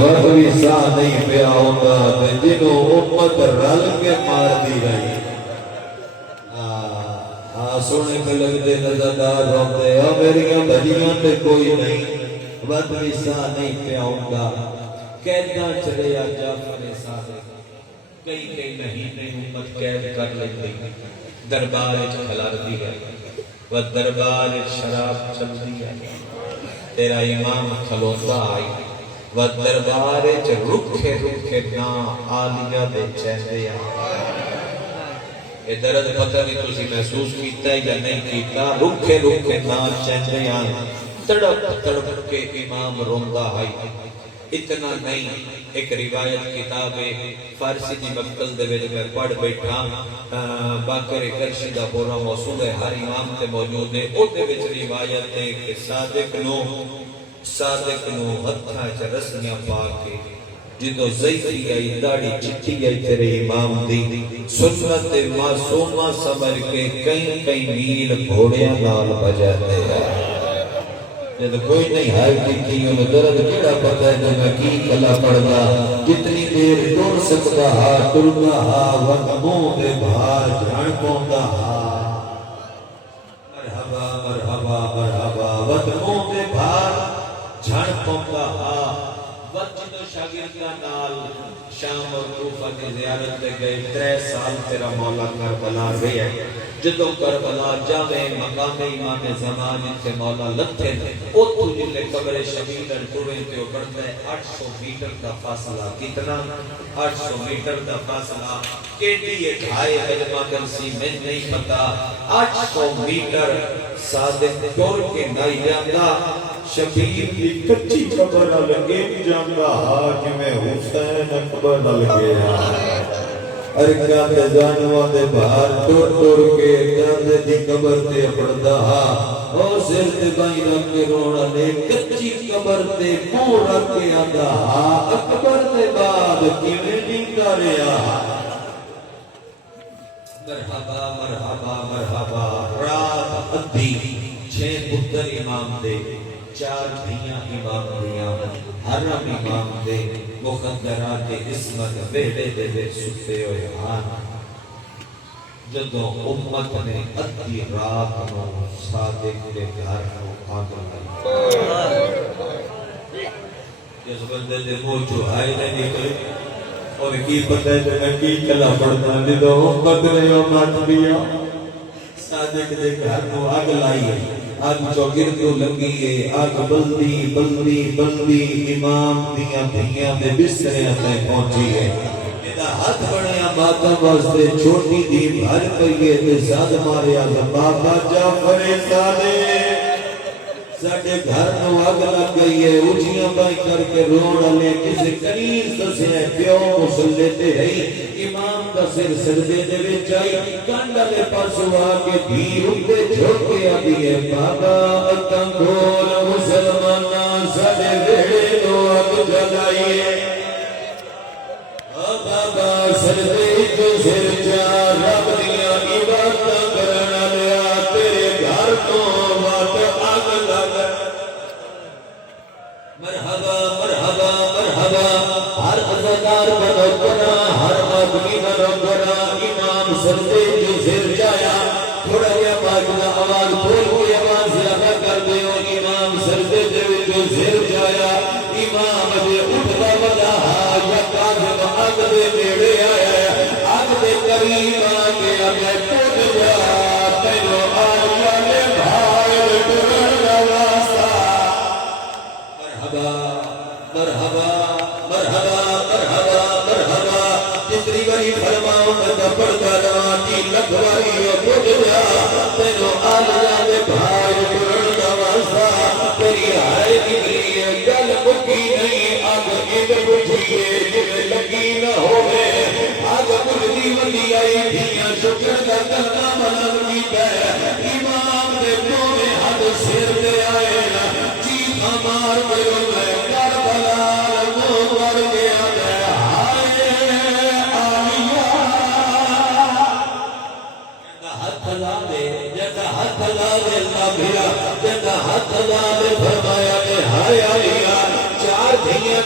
وقت بھی سا نہیں پیا ہوتا جنہوں امت رل کے مار دی رہی سونے پہ لگتے نظردار ہوتے اور میری بھجیاں تے کوئی نہیں وقت بھی سا نہیں پیا ہوتا قیداں چلے آ جعفر صادق کئی مہینے امت قید کر لیتی دربار کھلار دی ہے و دربار شراب چل دی ہے تیرا امام کھلوتا آئی و دربار رکھے نا آلیہ دے چہرے آئی یہ درد پتہ نہیں تسی محسوس کیتا ہے یا نہیں کیتا رکھے نا چہرے آئی تڑپ کے امام روندہ آئی اتنا نہیں ایک روایت کتاب فارسی دی مقتل دے ویلے میں پڑھ بیٹھا باقر کرشی دا پورا موصول ہے ہر امام تے موجود ہے او دے وچ روایت ہے کہ صادق نو ہتھاں چ رسیاں پا کے جدو زیفی آئی داڑی چٹھی آئی تیرے امام دی سنت معصومہ سمجھ کے کئی میل گھوڑیاں نال بجاتے ہیں جب کوئی نہیں ہائے کی انہیں درد کیڑا پتہ ہے جو میں کی کلا پڑھنا جتنی دیر ٹور سکتا ہا ٹرنا ہا وقموں دے بھار جھان پوندا ہا مرحبا وقموں دے بھار جھان پوندا ہا وقت شاگردہ نال شام اور کوفہ کی زیارت دے گئے 3 سال تیرا مولا کربلا گئی ہے جدو کربلا جاوے مقام امام زمان تے مولا لتھے او تو جلے قبر شبیل ٹوڑے تے اوپرتے 800 میٹر کا فاصلہ کتنا 800 میٹر کا فاصلہ کیڑی یہ ڈھائی علماء کرسی میں نہیں پتا 800 میٹر صادق ٹور کے نہیں جاندا شبیل کی کچی قبر لگے جاندا حاج میں حسین اکبر لگے ارکا تے جانوا دے باہر ٹور کے داندے دی قبر تے پڑدا ہا او سر تے بائی رکھ کے رونا نے کچی قبر تے منہ رکھ کے آندا ہا اکبر دے بعد کیویں جیندا رہیا مرحبا رات ادھی 6 پتر امام دے 4 دھیاں امام دیاں حرم امام دے مقدرات عصمت بیڑے دے دے ستے ہوئے آن جدو امت نے ادھی رات نو صادق دے گھر کو آگ لگائی جس بندے دے موچو آئے نے نکلے اور کی پتہ ہے جو میں کی کلا پڑھنا جدو امت نے امت دیا صادق دے گھر کو آگ لائی ہے آگ چوکر کو لگی ہے آگ بلدی امام دیاں دھیاں دے بسترے اندے پہنچی ہے میرا ہاتھ بڑھیا ماتا واسطے چھوٹی دی بھر کئیے تے زاد ماریا بابا جعفر صادق ساڑھے گھر نو آگ لگ گئی ہے اچھیاں بائی کر کے روڑا لے کسی قریب سسے پیو مسلے تے رہی امام کا سر دے دے وے چائی کانڈا لے پاسو آگے بھی روپے جھوکے آدھی ہے بابا اتن گھول مسلمانہ ساڑھے ویڑے دو آگ جلائیے بابا سر دے جو سر جا رب دیا عبادت کرنا لیا تیرے گھر تو وات آگ لگ مرحبا ہر عزدار بنو کنا ہر آدمی بنو کنا امام سردے جو سر جایا تھوڑا گیا باقی آواز بول کے آواز لگا کر دے امام سردے جو سر جایا امام دے اٹھتا بدا یا کاظم آگ دے میڑے آیا آگ دے قریب آگے آگے ٹوٹ جا تینو آیا لے بھائی ٹوڑن واسطہ مرحبا جتنی بڑی فرماؤں میں دپڑتا رہا 3 لکھ باری ٹوٹ جا تینو آیا لے بھائی ٹوڑن واسطہ تیری ہائے نکلی ہے گل بکی نہیں آگ ایک بجھیے جنہیں لگی نہ ہوئے آگ بجھنی بندی آئی دھیاں شکر کا کرنا ملن کی ہے امام دے مونے حد سر دے آئے نا چیخ مار بلو میں کربلا وہ مر گیا دے آئے آلیا جیسا ہاتھ لا دے تابھیا جیسا ہاتھ لا دے فرمایا دے ہائے آلیا 4 دھیاں